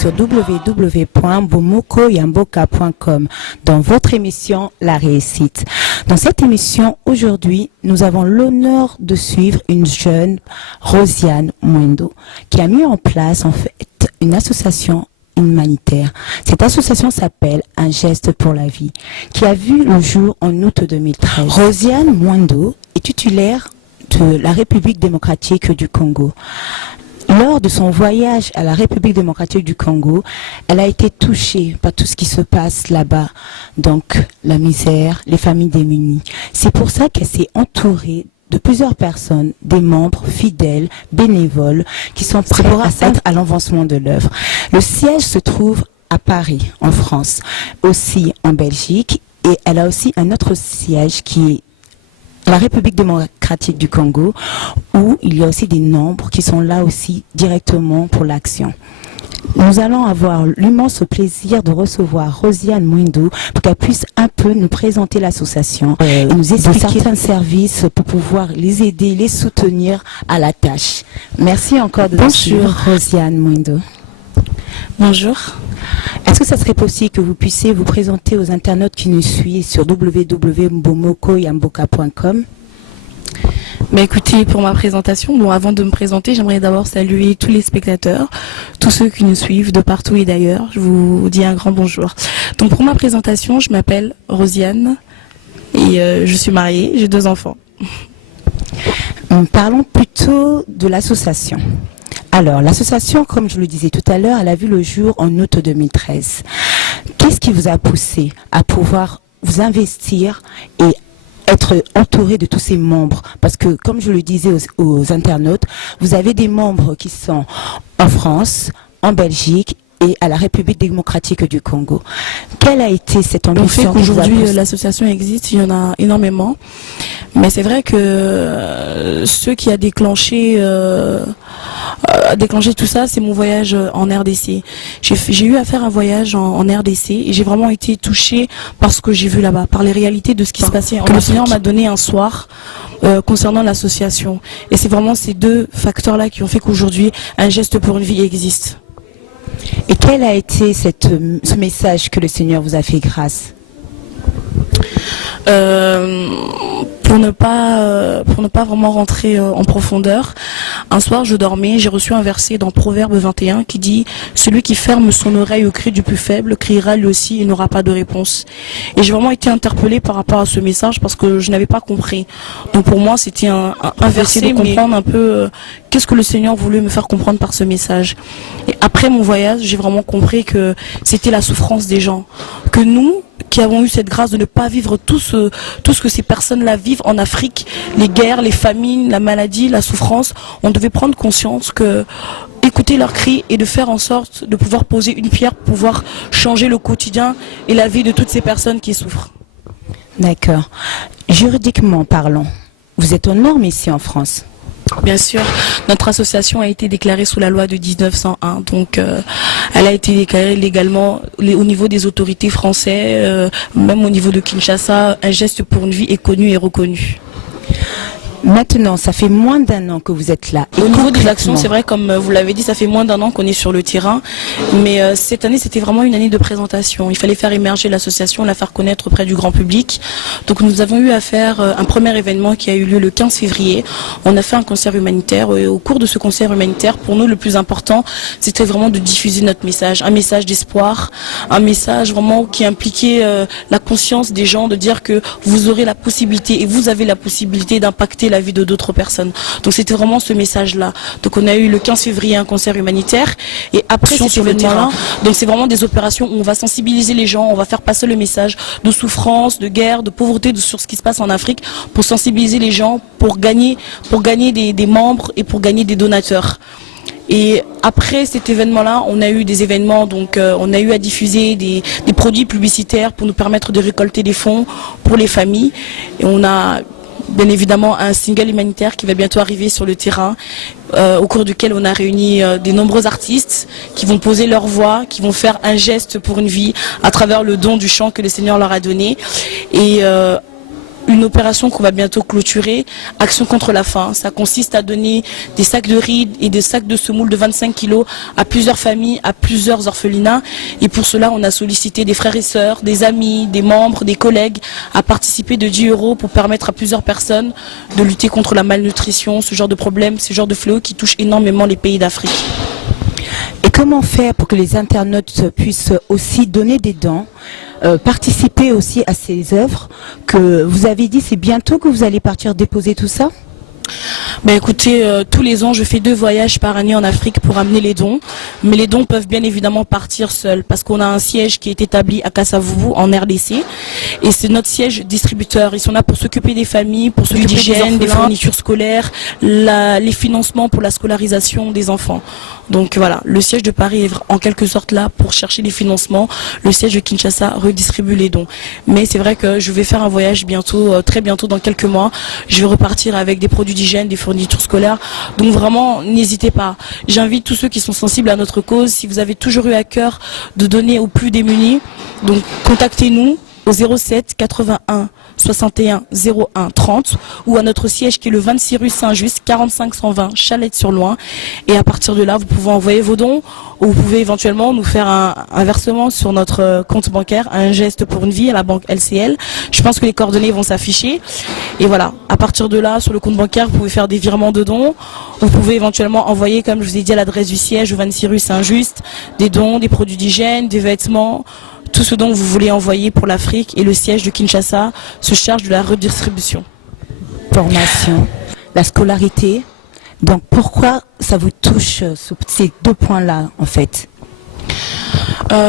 sur www.bomokoyamboka.com dans votre émission La Réussite. Dans cette émission, aujourd'hui, nous avons l'honneur de suivre une jeune, Rosiane Mwendo, qui a mis en place en fait une association humanitaire. Cette association s'appelle Un geste pour la vie, qui a vu le jour en août 2013. Rosiane Mwendo est titulaire de la République démocratique du Congo. Lors de son voyage à la République démocratique du Congo, elle a été touchée par tout ce qui se passe là-bas, donc la misère, les familles démunies. C'est pour ça qu'elle s'est entourée de plusieurs personnes, des membres fidèles, bénévoles, qui sont prêts à l'avancement de l'œuvre. Le siège se trouve à Paris, en France, aussi en Belgique, et elle a aussi un autre siège qui est la République démocratique du Congo, où il y a aussi des membres qui sont là aussi directement pour l'action. Nous allons avoir l'immense plaisir de recevoir Rosiane Mwendo pour qu'elle puisse un peu nous présenter l'association et nous expliquer certains services pour pouvoir les aider, les soutenir à la tâche. Merci encore de nous suivre, Rosiane Mwendo. Bonjour. Est-ce que ça serait possible que vous puissiez vous présenter aux internautes qui nous suivent sur www.bomokoyamboka.com? Écoutez, pour ma présentation, avant de me présenter, j'aimerais d'abord saluer tous les spectateurs, tous ceux qui nous suivent de partout et d'ailleurs. Je vous dis un grand bonjour. Donc pour ma présentation, je m'appelle Rosiane et je suis mariée, j'ai 2 enfants. Parlons plutôt de l'association. Alors, l'association, comme je le disais tout à l'heure, elle a vu le jour en août 2013. Qu'est-ce qui vous a poussé à pouvoir vous investir et être entouré de tous ces membres? Parce que, comme je le disais aux internautes, vous avez des membres qui sont en France, en Belgique et à la République démocratique du Congo. Quelle a été cette ambition? Aujourd'hui, l'association existe, il y en a énormément. Mais c'est vrai que ce qui a déclenché tout ça, c'est mon voyage en RDC. J'ai eu à faire un voyage en RDC et j'ai vraiment été touchée par ce que j'ai vu là-bas, par les réalités de ce qui se passait. Que le Seigneur m'a donné un soir concernant l'association. Et c'est vraiment ces 2 facteurs-là qui ont fait qu'aujourd'hui, Un geste pour une vie existe. Et quel a été ce message que le Seigneur vous a fait grâce? Pour ne pas vraiment rentrer en profondeur, un soir je dormais, j'ai reçu un verset dans Proverbe 21 qui dit « Celui qui ferme son oreille au cri du plus faible criera lui aussi et n'aura pas de réponse ». Et j'ai vraiment été interpellée par rapport à ce message parce que je n'avais pas compris. Donc pour moi c'était un verset de comprendre un peu qu'est-ce que le Seigneur voulait me faire comprendre par ce message. Et après mon voyage, j'ai vraiment compris que c'était la souffrance des gens, que nous qui avons eu cette grâce de ne pas vivre tout ce que ces personnes-là vivent en Afrique, les guerres, les famines, la maladie, la souffrance, on devait prendre conscience que écouter leurs cris et de faire en sorte de pouvoir poser une pierre pour pouvoir changer le quotidien et la vie de toutes ces personnes qui souffrent. D'accord. Juridiquement parlant, vous êtes aux normes ici en France? Bien sûr, notre association a été déclarée sous la loi de 1901, donc elle a été déclarée légalement au niveau des autorités françaises, même au niveau de Kinshasa. Un geste pour une vie est connu et reconnu. Maintenant, ça fait moins d'1 an que vous êtes là. Et au niveau des actions, c'est vrai, comme vous l'avez dit, ça fait moins d'1 an qu'on est sur le terrain. Mais cette année, c'était vraiment une année de présentation. Il fallait faire émerger l'association, la faire connaître auprès du grand public. Donc nous avons eu à faire un premier événement qui a eu lieu le 15 février. On a fait un concert humanitaire. Et au cours de ce concert humanitaire, pour nous, le plus important, c'était vraiment de diffuser notre message. Un message d'espoir, un message vraiment qui impliquait la conscience des gens, de dire que vous aurez la possibilité et vous avez la possibilité d'impacter la vie de d'autres personnes. Donc c'était vraiment ce message-là. Donc on a eu le 15 février un concert humanitaire et après c'est sur le terrain. Donc c'est vraiment des opérations où on va sensibiliser les gens, on va faire passer le message de souffrance, de guerre, de pauvreté, sur ce qui se passe en Afrique, pour sensibiliser les gens, pour gagner des membres et pour gagner des donateurs. Et après cet événement-là, on a eu des événements, donc on a eu à diffuser des produits publicitaires pour nous permettre de récolter des fonds pour les familles. Et on a bien évidemment un single humanitaire qui va bientôt arriver sur le terrain, au cours duquel on a réuni des nombreux artistes qui vont poser leur voix, qui vont faire un geste pour une vie à travers le don du chant que le Seigneur leur a donné. Et une opération qu'on va bientôt clôturer, Action contre la faim. Ça consiste à donner des sacs de riz et des sacs de semoule de 25 kilos à plusieurs familles, à plusieurs orphelinats. Et pour cela, on a sollicité des frères et sœurs, des amis, des membres, des collègues à participer de 10 € pour permettre à plusieurs personnes de lutter contre la malnutrition, ce genre de problème, ce genre de fléau qui touche énormément les pays d'Afrique. Et comment faire pour que les internautes puissent aussi donner des dons, participer aussi à ces œuvres que vous avez dit, c'est bientôt que vous allez partir déposer tout ça? Ben écoutez, tous les ans, je fais 2 voyages par année en Afrique pour amener les dons. Mais les dons peuvent bien évidemment partir seuls parce qu'on a un siège qui est établi à Kasavubu en RDC. Et c'est notre siège distributeur. Ils sont là pour s'occuper des familles, pour s'occuper d'hygiène, des fournitures scolaires, les financements pour la scolarisation des enfants. Donc voilà, le siège de Paris est en quelque sorte là pour chercher les financements. Le siège de Kinshasa redistribue les dons. Mais c'est vrai que je vais faire un voyage bientôt, très bientôt, dans quelques mois. Je vais repartir avec des produits d'hygiène, des fournitures scolaires. Donc vraiment, n'hésitez pas. J'invite tous ceux qui sont sensibles à notre cause. Si vous avez toujours eu à cœur de donner aux plus démunis, donc contactez-nous au 07 81 61 01 30 ou à notre siège qui est le 26 rue Saint-Just, 45 120 Chalette-sur-Loing. Et à partir de là, vous pouvez envoyer vos dons ou vous pouvez éventuellement nous faire un versement sur notre compte bancaire, un geste pour une vie à la banque LCL. Je pense que les coordonnées vont s'afficher. Et voilà, à partir de là, sur le compte bancaire, vous pouvez faire des virements de dons. Vous pouvez éventuellement envoyer, comme je vous ai dit, à l'adresse du siège au 26 rue Saint-Just, des dons, des produits d'hygiène, des vêtements, tout ce dont vous voulez envoyer pour l'Afrique, et le siège de Kinshasa se charge de la redistribution. Formation, la scolarité. Donc pourquoi ça vous touche ces 2 points-là en fait?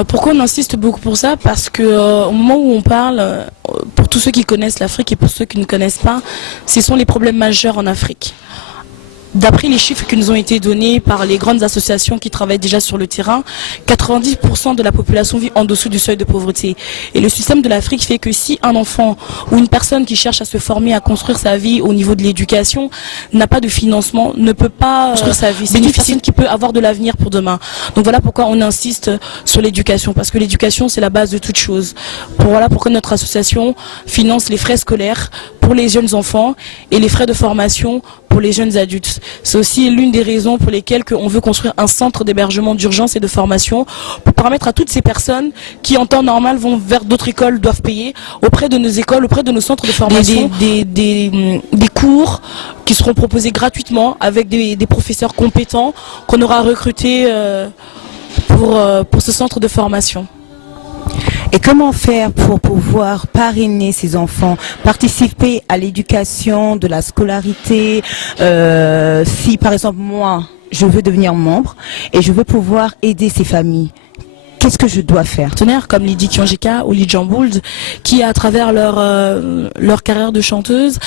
Pourquoi on insiste beaucoup pour ça? Parce que au moment où on parle, pour tous ceux qui connaissent l'Afrique et pour ceux qui ne connaissent pas, ce sont les problèmes majeurs en Afrique. D'après les chiffres qui nous ont été donnés par les grandes associations qui travaillent déjà sur le terrain, 90% de la population vit en dessous du seuil de pauvreté. Et le système de l'Afrique fait que si un enfant ou une personne qui cherche à se former, à construire sa vie au niveau de l'éducation, n'a pas de financement, ne peut pas construire sa vie. C'est une personne qui peut avoir de l'avenir pour demain. Donc voilà pourquoi on insiste sur l'éducation, parce que l'éducation c'est la base de toute chose. Voilà pourquoi notre association finance les frais scolaires pour les jeunes enfants et les frais de formation pour les jeunes adultes. C'est aussi l'une des raisons pour lesquelles on veut construire un centre d'hébergement d'urgence et de formation pour permettre à toutes ces personnes qui en temps normal vont vers d'autres écoles, doivent payer auprès de nos écoles, auprès de nos centres de formation, des cours qui seront proposés gratuitement avec des professeurs compétents qu'on aura recrutés pour ce centre de formation. Et comment faire pour pouvoir parrainer ces enfants, participer à l'éducation, de la scolarité, si par exemple moi, je veux devenir membre et je veux pouvoir aider ces familles? Qu'est-ce que je dois faire? Partenaires comme Lydie Kianjika ou Lidjan Bould, qui à travers leur carrière de chanteuse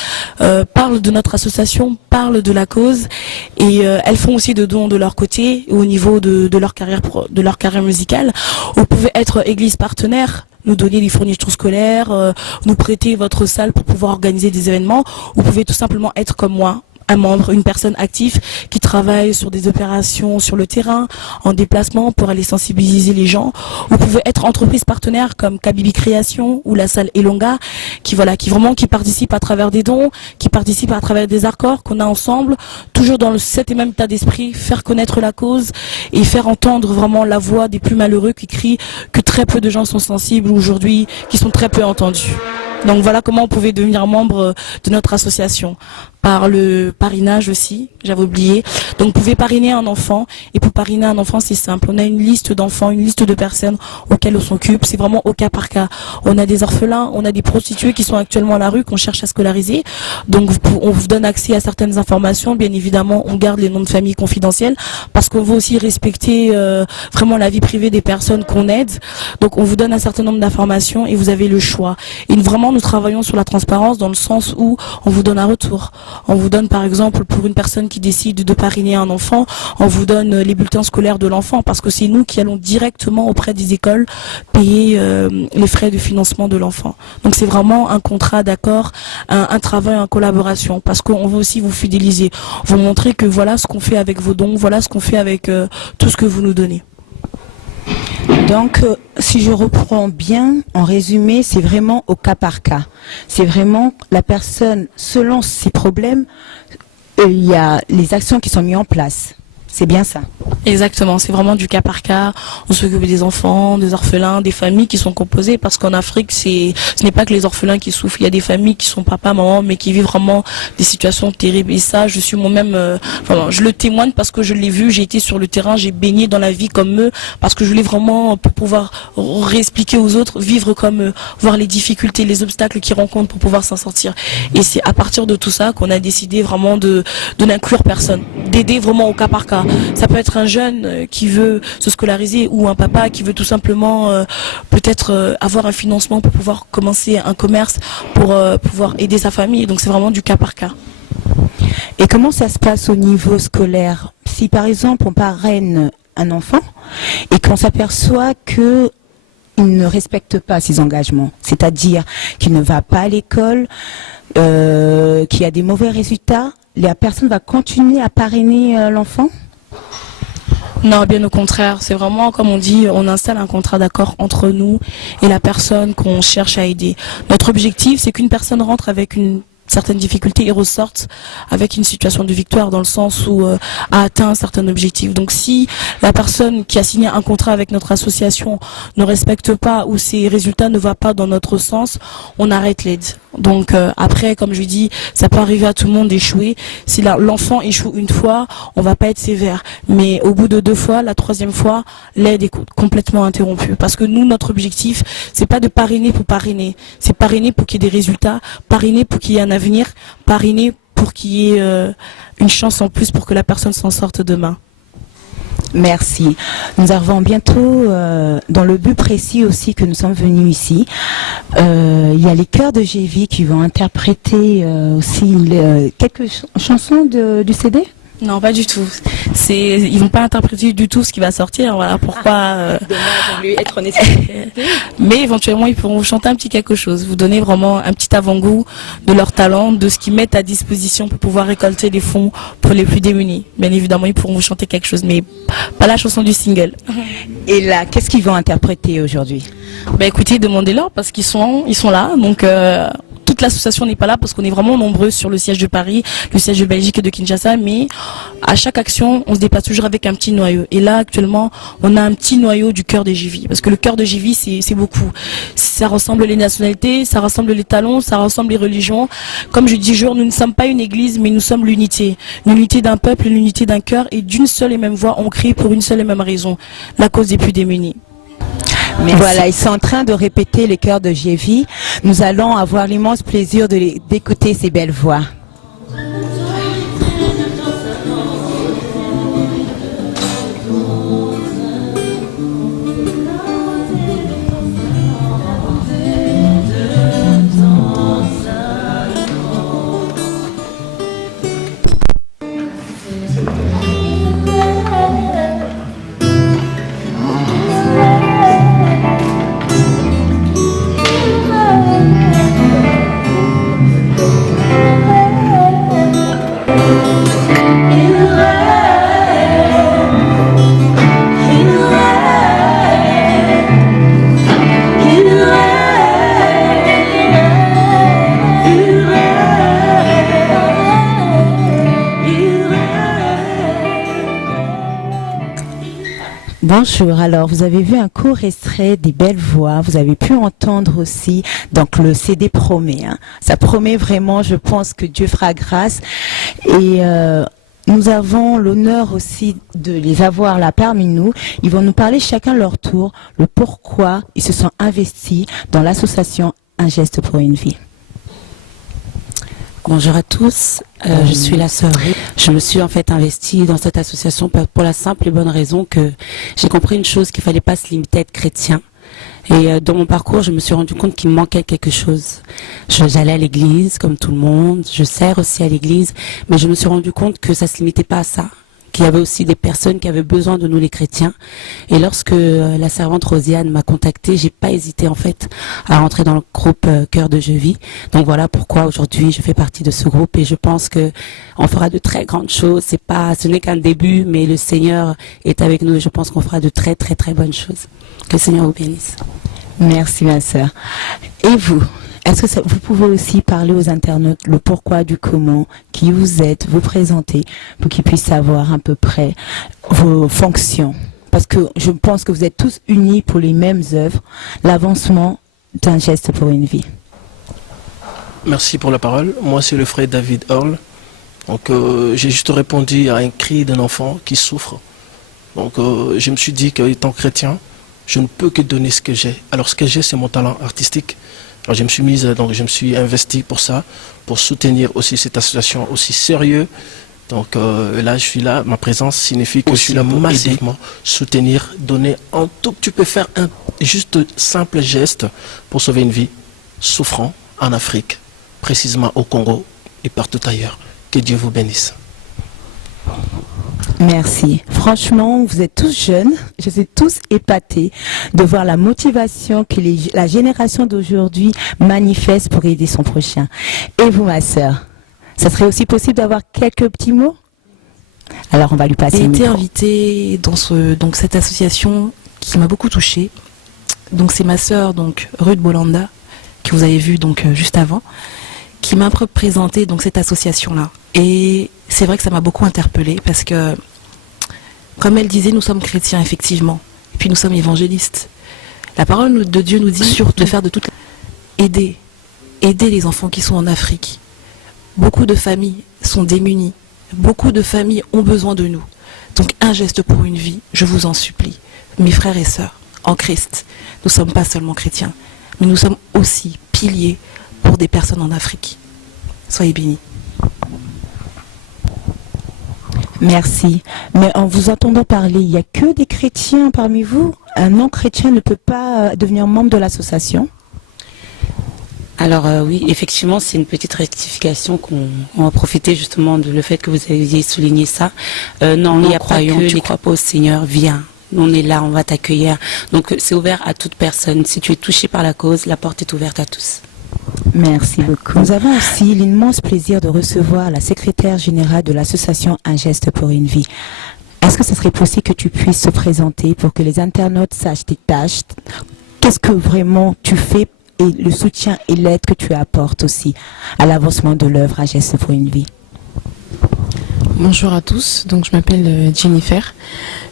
parlent de notre association, parlent de la cause, et elles font aussi de dons de leur côté au niveau de leur carrière musicale. Vous pouvez être église partenaire, nous donner des fournitures scolaires, nous prêter votre salle pour pouvoir organiser des événements. Vous pouvez tout simplement être comme moi, un membre, une personne active qui travaille sur des opérations sur le terrain, en déplacement pour aller sensibiliser les gens. Vous pouvez être entreprise partenaire comme Kabibi Création ou la salle Elonga qui participent à travers des dons, qui participent à travers des accords qu'on a ensemble, toujours dans cet et même état d'esprit, faire connaître la cause et faire entendre vraiment la voix des plus malheureux qui crient que très peu de gens sont sensibles aujourd'hui, qui sont très peu entendus. Donc voilà comment on pouvait devenir membre de notre association. Par le parrainage aussi, j'avais oublié. Donc vous pouvez parrainer un enfant, et pour parrainer un enfant c'est simple, on a une liste d'enfants, une liste de personnes auxquelles on s'occupe, c'est vraiment au cas par cas. On a des orphelins, on a des prostituées qui sont actuellement à la rue, qu'on cherche à scolariser, donc on vous donne accès à certaines informations, bien évidemment on garde les noms de famille confidentiels, parce qu'on veut aussi respecter vraiment la vie privée des personnes qu'on aide, donc on vous donne un certain nombre d'informations et vous avez le choix. Et vraiment nous travaillons sur la transparence dans le sens où on vous donne un retour. On vous donne par exemple pour une personne qui décide de parrainer un enfant, on vous donne les bulletins scolaires de l'enfant parce que c'est nous qui allons directement auprès des écoles payer les frais de financement de l'enfant. Donc c'est vraiment un contrat d'accord, un travail en collaboration parce qu'on veut aussi vous fidéliser, vous montrer que voilà ce qu'on fait avec vos dons, voilà ce qu'on fait avec tout ce que vous nous donnez. Donc, si je reprends bien, en résumé, c'est vraiment au cas par cas. C'est vraiment la personne, selon ses problèmes, il y a les actions qui sont mises en place. C'est bien ça. Exactement, c'est vraiment du cas par cas. On s'occupe des enfants, des orphelins, des familles qui sont composées, parce qu'en Afrique, ce n'est pas que les orphelins qui souffrent. Il y a des familles qui sont papa, maman, mais qui vivent vraiment des situations terribles. Et ça, je suis moi-même, je le témoigne parce que je l'ai vu, j'ai été sur le terrain, j'ai baigné dans la vie comme eux, parce que je voulais vraiment, pour pouvoir réexpliquer aux autres, vivre comme eux, voir les difficultés, les obstacles qu'ils rencontrent pour pouvoir s'en sortir. Et c'est à partir de tout ça qu'on a décidé vraiment de n'inclure personne, d'aider vraiment au cas par cas. Ça peut être un jeune qui veut se scolariser ou un papa qui veut tout simplement peut-être avoir un financement pour pouvoir commencer un commerce, pour pouvoir aider sa famille. Donc c'est vraiment du cas par cas. Et comment ça se passe au niveau scolaire? Si par exemple on parraine un enfant et qu'on s'aperçoit que il ne respecte pas ses engagements, c'est-à-dire qu'il ne va pas à l'école, qu'il a des mauvais résultats, la personne va continuer à parrainer l'enfant? Non, bien au contraire. C'est vraiment, comme on dit, on installe un contrat d'accord entre nous et la personne qu'on cherche à aider. Notre objectif, c'est qu'une personne rentre avec une certaines difficultés et ressortent avec une situation de victoire dans le sens où a atteint un certain objectif. Donc si la personne qui a signé un contrat avec notre association ne respecte pas ou ses résultats ne vont pas dans notre sens, on arrête l'aide. Donc après, comme je dis, ça peut arriver à tout le monde d'échouer. Si l'enfant échoue une fois, on va pas être sévère. Mais au bout de 2 fois, la 3e fois, l'aide est complètement interrompue. Parce que nous, notre objectif, c'est pas de parrainer pour parrainer. C'est parrainer pour qu'il y ait des résultats, parrainer pour qu'il y ait un avenir, parrainer pour qu'il y ait une chance en plus pour que la personne s'en sorte demain. Merci. Nous arrivons bientôt dans le but précis aussi que nous sommes venus ici. Il y a les chœurs de Gévy qui vont interpréter aussi quelques chansons du CD. Non, pas du tout. Ils vont pas interpréter du tout ce qui va sortir. Voilà pourquoi. Dommage, être honnête. Mais éventuellement, ils pourront vous chanter un petit quelque chose, vous donner vraiment un petit avant-goût de leur talent, de ce qu'ils mettent à disposition pour pouvoir récolter les fonds pour les plus démunis. Bien évidemment, ils pourront vous chanter quelque chose, mais pas la chanson du single. Et là, qu'est-ce qu'ils vont interpréter aujourd'hui? Ben écoutez, demandez-leur parce qu'ils sont là. Donc toute l'association n'est pas là parce qu'on est vraiment nombreux sur le siège de Paris, le siège de Belgique et de Kinshasa, mais à chaque action, on se dépasse toujours avec un petit noyau. Et là, actuellement, on a un petit noyau du cœur de Gévy, parce que le cœur de Gévy, c'est beaucoup. Ça rassemble les nationalités, ça rassemble les talents, ça rassemble les religions. Comme je dis toujours, nous ne sommes pas une église, mais nous sommes l'unité. L'unité d'un peuple, l'unité d'un cœur, et d'une seule et même voix, on crie pour une seule et même raison, la cause des plus démunis. Merci. Voilà, ils sont en train de répéter les chœurs de Gévy. Nous allons avoir l'immense plaisir d'écouter ces belles voix. Bonjour, alors vous avez vu un court extrait des belles voix, vous avez pu entendre aussi, donc le CD promet, hein. Ça promet vraiment, je pense que Dieu fera grâce et nous avons l'honneur aussi de les avoir là parmi nous. Ils vont nous parler chacun leur tour, le pourquoi ils se sont investis dans l'association Un geste pour une vie. Bonjour à tous, je suis la sœur Ruth. Je me suis en fait investie dans cette association pour la simple et bonne raison que j'ai compris une chose, qu'il fallait pas se limiter à être chrétien. Et dans mon parcours, je me suis rendu compte qu'il me manquait quelque chose. J'allais à l'église comme tout le monde, je sers aussi à l'église, mais je me suis rendu compte que ça se limitait pas à ça, qu'il y avait aussi des personnes qui avaient besoin de nous les chrétiens. Et lorsque la servante Rosiane m'a contactée, j'ai pas hésité en fait à rentrer dans le groupe Cœur de Je Vis. Donc voilà pourquoi aujourd'hui je fais partie de ce groupe et je pense que on fera de très grandes choses. Ce n'est qu'un début, mais le Seigneur est avec nous et je pense qu'on fera de très très très bonnes choses. Que le Seigneur vous bénisse. Merci ma sœur. Et vous, est-ce que vous pouvez aussi parler aux internautes le pourquoi du comment, qui vous êtes, vous présenter pour qu'ils puissent savoir à peu près vos fonctions? Parce que je pense que vous êtes tous unis pour les mêmes œuvres, l'avancement d'un geste pour une vie. Merci pour la parole. Moi, c'est le frère David Earl. Donc, j'ai juste répondu à un cri d'un enfant qui souffre. Donc, je me suis dit qu'étant chrétien, je ne peux que donner ce que j'ai. Alors, ce que j'ai, c'est mon talent artistique. Alors, je me suis investi pour ça, pour soutenir aussi cette association aussi sérieuse. Donc, là, je suis là. Ma présence signifie que je suis là massivement soutenir, donner en tout. Tu peux faire un juste simple geste pour sauver une vie souffrant en Afrique, précisément au Congo et partout ailleurs. Que Dieu vous bénisse. Merci. Franchement, vous êtes tous jeunes. Je suis tous épatés de voir la motivation que la génération d'aujourd'hui manifeste pour aider son prochain. Et vous, ma sœur, ça serait aussi possible d'avoir quelques petits mots? Alors, on va lui passer le micro. J'ai été invitée dans cette association qui m'a beaucoup touchée. Donc, c'est ma sœur, Ruth Bolanda, que vous avez vue juste avant, qui m'a présenté cette association-là. Et c'est vrai que ça m'a beaucoup interpellée parce que, comme elle disait, nous sommes chrétiens, effectivement. Et puis nous sommes évangélistes. La parole de Dieu nous dit surtout de faire de toutes les... Aider les enfants qui sont en Afrique. Beaucoup de familles sont démunies. Beaucoup de familles ont besoin de nous. Donc un geste pour une vie, je vous en supplie. Mes frères et sœurs, en Christ, nous ne sommes pas seulement chrétiens, mais nous sommes aussi piliers pour des personnes en Afrique. Soyez bénis. Merci. Mais en vous entendant parler, il n'y a que des chrétiens parmi vous? Un non-chrétien ne peut pas devenir membre de l'association? Alors oui, effectivement, c'est une petite rectification qu'on va profiter justement de le fait que vous ayez souligné ça. Non, il n'y a pas que tu crois pas au Seigneur, viens. On est là, on va t'accueillir. Donc c'est ouvert à toute personne. Si tu es touché par la cause, la porte est ouverte à tous. Merci beaucoup. Nous avons aussi l'immense plaisir de recevoir la secrétaire générale de l'association Un geste pour une vie. Est-ce que ce serait possible que tu puisses te présenter pour que les internautes sachent tes tâches? Qu'est-ce que vraiment tu fais et le soutien et l'aide que tu apportes aussi à l'avancement de l'œuvre Un geste pour une vie? Bonjour à tous, donc je m'appelle Jennifer.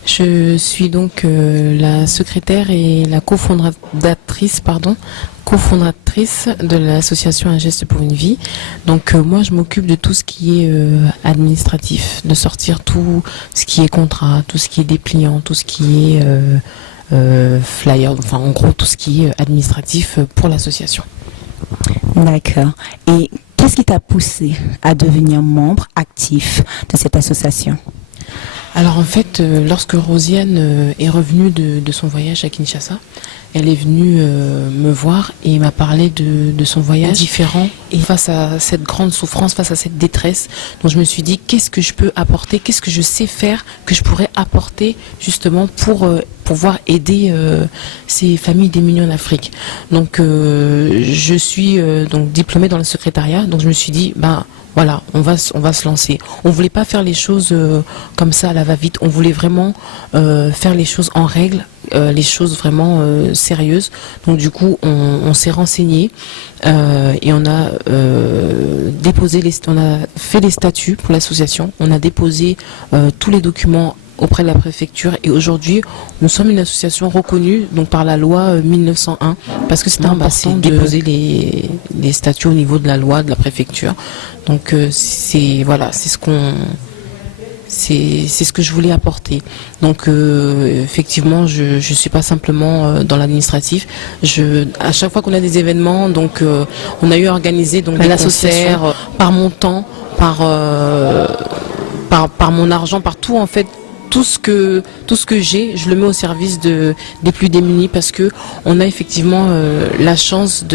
Je suis la secrétaire et la cofondatrice de l'association Un geste pour une vie. Donc moi je m'occupe de tout ce qui est administratif, de sortir tout ce qui est contrat, tout ce qui est dépliant, tout ce qui est flyer, enfin en gros tout ce qui est administratif pour l'association. D'accord. Et qu'est-ce qui t'a poussé à devenir membre actif de cette association? Alors en fait, lorsque Rosiane est revenue de son voyage à Kinshasa, elle est venue me voir et m'a parlé de son voyage différent. Et face à cette grande souffrance, face à cette détresse, donc je me suis dit, qu'est-ce que je peux apporter, qu'est-ce que je sais faire, que je pourrais apporter justement pour pouvoir aider ces familles démunies en Afrique. Donc je suis diplômée dans le secrétariat, donc je me suis dit, voilà, on va se lancer. On voulait pas faire les choses comme ça à la va-vite. On voulait vraiment faire les choses en règle, les choses vraiment sérieuses. Donc du coup, on s'est renseigné et on a on a fait les statuts pour l'association. On a déposé tous les documents auprès de la préfecture et aujourd'hui nous sommes une association reconnue par la loi 1901 parce que c'est important de déposer les statuts au niveau de la loi de la préfecture. Donc c'est ce que je voulais apporter. Donc effectivement je suis pas simplement dans l'administratif. À chaque fois qu'on a des événements, on a eu organisé des concerts par mon temps, par mon argent, par tout en fait. Tout ce que j'ai, je le mets au service des plus démunis parce que on a effectivement la chance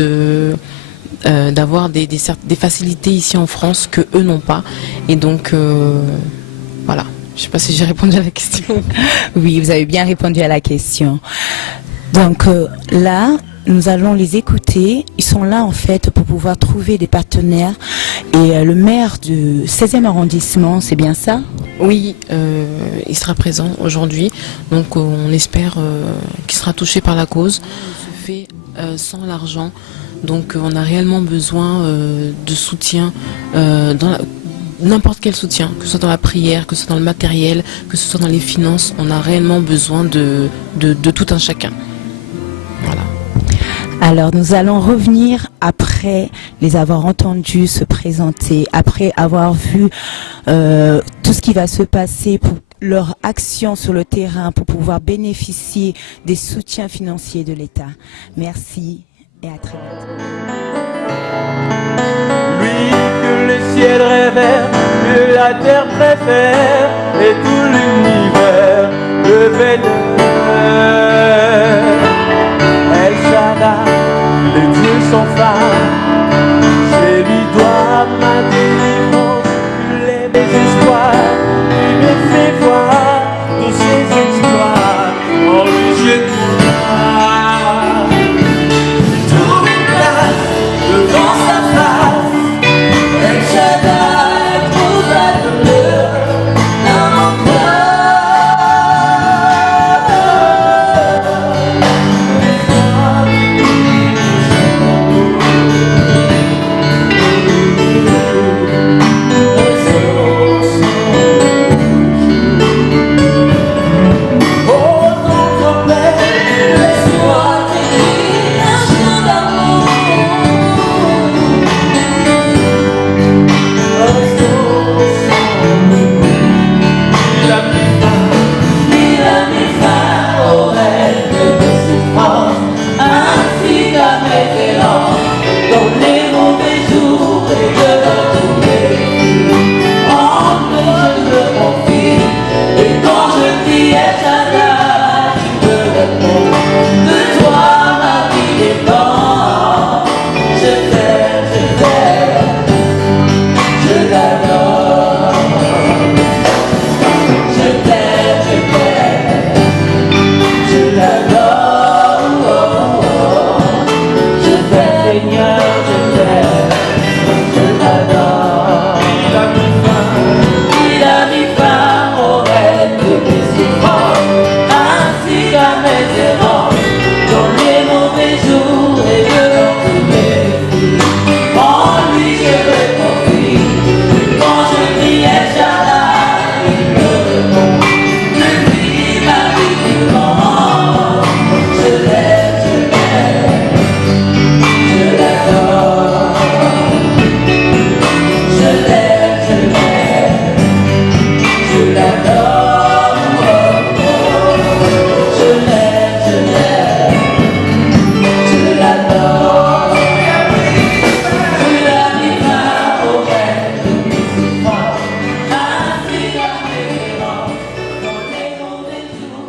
d'avoir des facilités ici en France que eux n'ont pas. Et donc voilà, Je sais pas si j'ai répondu à la question. Oui, vous avez bien répondu à la question. Donc là, nous allons les écouter. Ils sont là en fait pour pouvoir trouver des partenaires. Et le maire du 16e arrondissement, c'est bien ça? Oui, il sera présent aujourd'hui. Donc on espère qu'il sera touché par la cause. On se fait sans l'argent. Donc on a réellement besoin de soutien dans n'importe quel soutien, que ce soit dans la prière, que ce soit dans le matériel, que ce soit dans les finances. On a réellement besoin de tout un chacun. Voilà. Alors nous allons revenir après les avoir entendus se présenter, après avoir vu tout ce qui va se passer pour leur action sur le terrain pour pouvoir bénéficier des soutiens financiers de l'État. Merci et à très bientôt. Lui que le ciel révère, que la terre préfère, et tout l'univers le vénère. El Shaddai, les dieux sans fin, c'est lui doit ma délivrance, les désespoirs, il me fait voir tous ses exploits, en lui je crois. Tout place devant sa face, El Shaddai trouve la douleur dans mon cœur.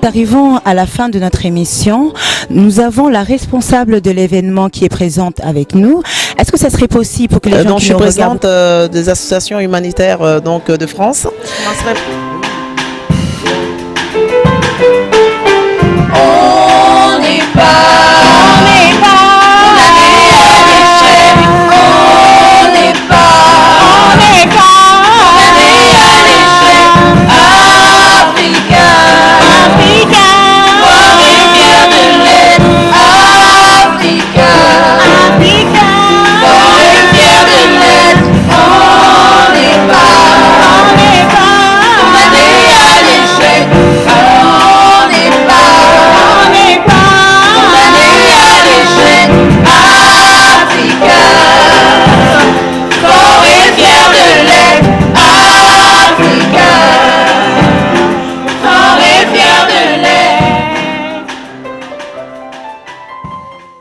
Arrivons à la fin de notre émission. Nous avons la responsable de l'événement qui est présente avec nous. Est-ce que ça serait possible pour que les gens donc qui je suis nous regardent... présidente des associations humanitaires de France. On n'est pas